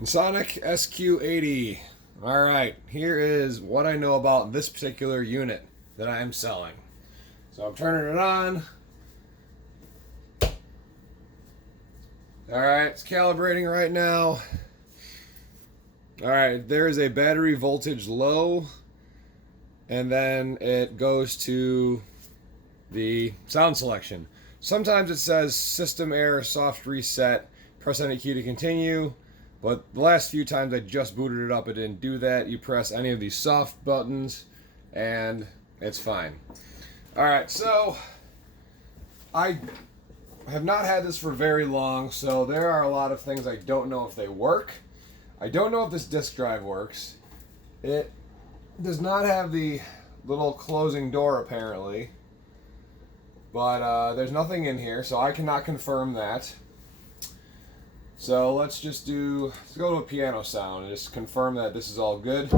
Ensoniq SQ80. Alright, here is what I know about this particular unit that I am selling. So I'm turning it on. Alright, it's calibrating right now. Alright, there is a battery voltage low, and then it goes to the sound selection. Sometimes it says system error, soft reset, press any key to continue. But the last few times I just booted it up, it didn't do that. You press any of these soft buttons and it's fine. Alright, so I have not had this for very long, so there are a lot of things I don't know if they work. I don't know if this disk drive works. It does not have the little closing door apparently, but there's nothing in here, so I cannot confirm that. So let's go to a piano sound and just confirm that this is all good.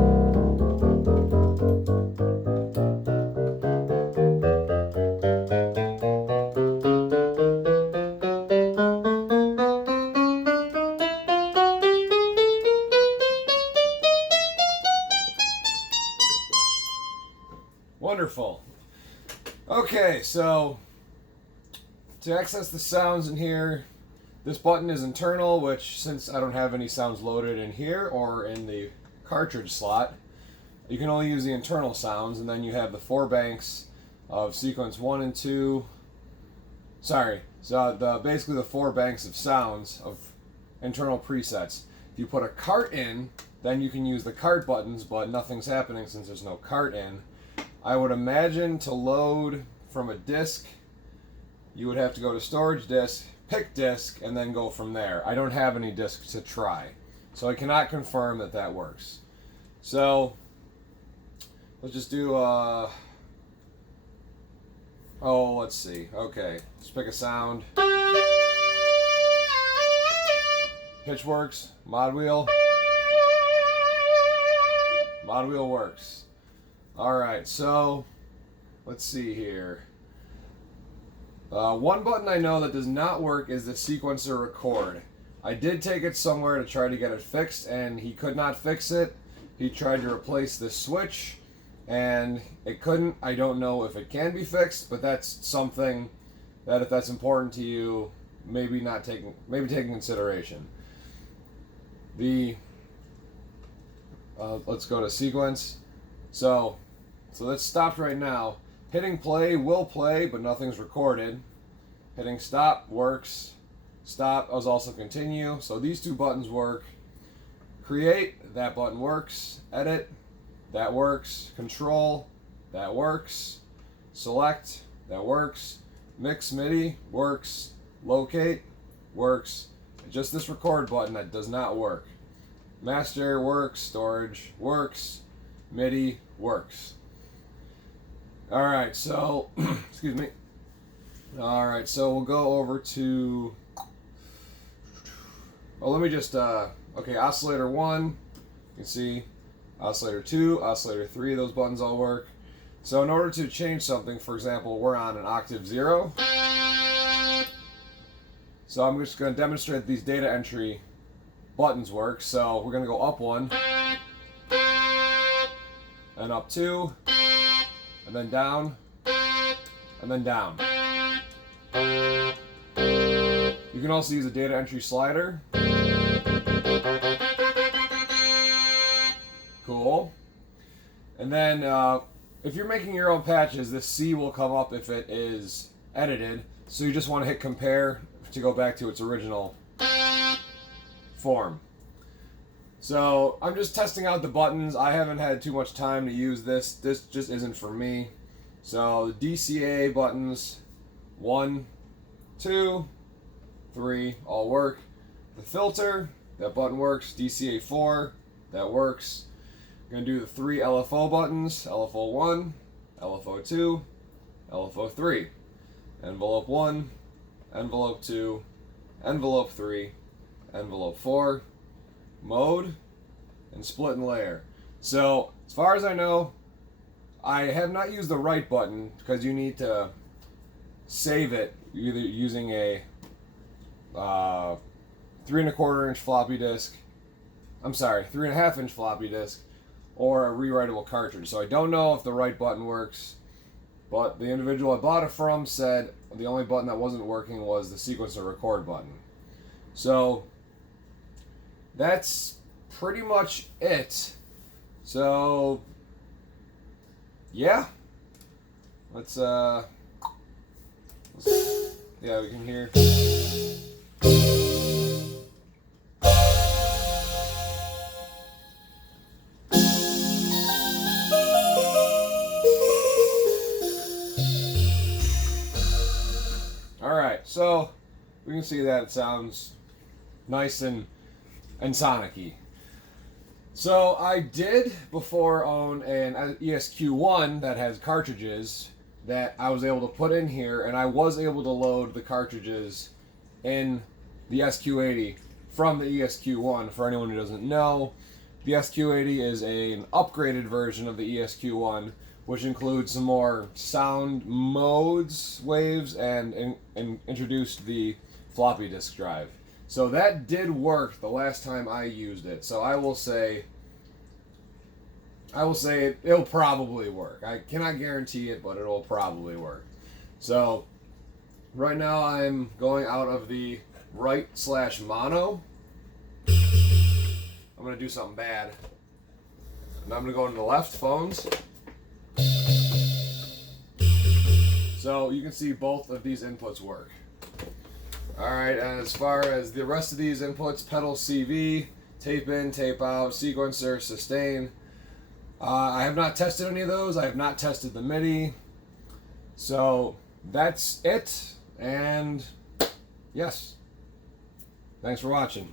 Wonderful. Okay, so to access the sounds in here, this button is internal, which since I don't have any sounds loaded in here or in the cartridge slot, you can only use the internal sounds, and then you have the 4 banks of sequence 1 and 2. Basically the 4 banks of sounds of internal presets. If you put a cart in, then you can use the cart buttons, but nothing's happening since there's no cart in. I would imagine to load from a disk, you would have to go to storage disk, pick disk, and then go from there. I don't have any disks to try, so I cannot confirm that that works. So let's just do let's see. Okay, let's pick a sound. Pitch works. Mod wheel works. Alright, so let's see here. One button I know that does not work is the sequencer record. I did take it somewhere to try to get it fixed, and he could not fix it. He tried to replace the switch, and it couldn't. I don't know if it can be fixed, but that's something that, if that's important to you, maybe take in consideration. Let's go to sequence. So that's stopped right now. Hitting play will play, but nothing's recorded. Hitting stop works. Stop is also continue. So these 2 buttons work. Create, that button works. Edit, that works. Control, that works. Select, that works. Mix MIDI works. Locate works. Just this record button that does not work. Master works. Storage works. MIDI works. Alright, so, excuse me. Alright, so we'll go over to, let me just, okay, oscillator 1, you can see, oscillator 2, oscillator 3, those buttons all work. So in order to change something, for example, we're on an octave 0. So I'm just going to demonstrate these data entry buttons work. So we're going to go up 1, and up 2, and then down, and then down. You can also use a data entry slider. Cool. And then if you're making your own patches, this C will come up if it is edited. So you just want to hit compare to go back to its original form. So I'm just testing out the buttons. I haven't had too much time to use this. This just isn't for me. So the DCA buttons, 1, 2, 3, all work. The filter, that button works. DCA 4, that works. I'm going to do the 3 LFO buttons. LFO 1, LFO 2, LFO 3. Envelope 1, envelope 2, envelope 3, envelope 4. Mode, and split and layer. So as far as I know, I have not used the right button because you need to save it either using a 3 1/4 inch floppy disk I'm sorry, 3.5-inch floppy disk, or a rewritable cartridge. So I don't know if the right button works, but the individual I bought it from said the only button that wasn't working was the sequencer record button. So that's pretty much it. So yeah, let's yeah, we can hear. Alright, so we can see that it sounds nice and Ensoniq-y. So I did before own an ESQ1 that has cartridges that I was able to put in here, and I was able to load the cartridges in the SQ80 from the ESQ1. For anyone who doesn't know, the SQ80 is an upgraded version of the ESQ1, which includes some more sound modes, waves, and introduced the floppy disk drive. So that did work the last time I used it. So I will say it'll probably work. I cannot guarantee it, but it'll probably work. So right now I'm going out of the right/mono. I'm going to do something bad. And I'm going to go into the left phones. So you can see both of these inputs work. Alright, as far as the rest of these inputs, pedal CV, tape in, tape out, sequencer, sustain. I have not tested any of those. I have not tested the MIDI. So that's it. And yes, thanks for watching.